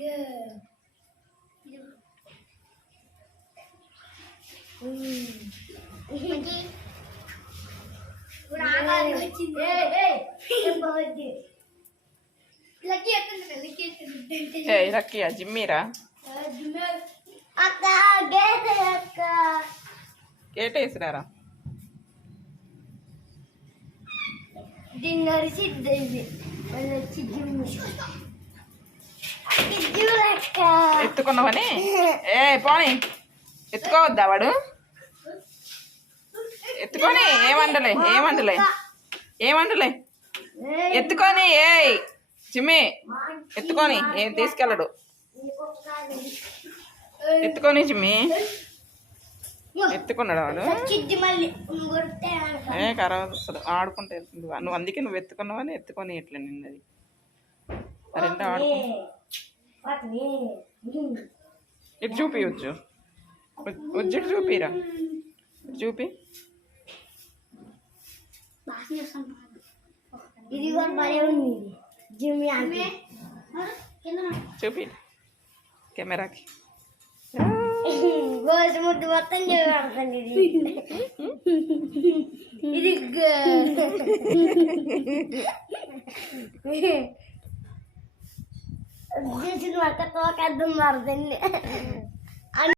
Good. Mm. hey, Rakia, Jimira. Akka, get it, Akka. Get it, Sarah. Dinner, sit, David. And let's see, Jimmy. ఎత్తుకున్నావని? ఏ పోనీ. ఎత్తుకోవద్దా వాడు? ఎత్తుకొని ఏమండలే ఏమండలే ఏమండలే ఎత్తుకొని ఏయ్ జిమ్మి ఎత్తుకొని ఏం తీసుకెళ్ళడు. ఎత్తుకొని జిమ్మి ఎత్తుకున్నాడు వాడు. ఏ అసలు ఆడుకుంటే నువ్వు అందుకే నువ్వు ఎత్తుకున్నావని ఎత్తుకొని ఇట్లా నిన్నది. రెండు ఆడుకు వాటిని ఇటు చూపి ఉజ్జు ఉజ్జు ఇటు చూపిరా ఇటు చూపి ఇది కూడా భలే ఉంది ఇది జిమ్ అంటే చూపి కెమెరాకి గోసు ముద్దు మొత్తం చేయబడుతుంది ఇది ఇది الجيش المركز توقع الدمار ذني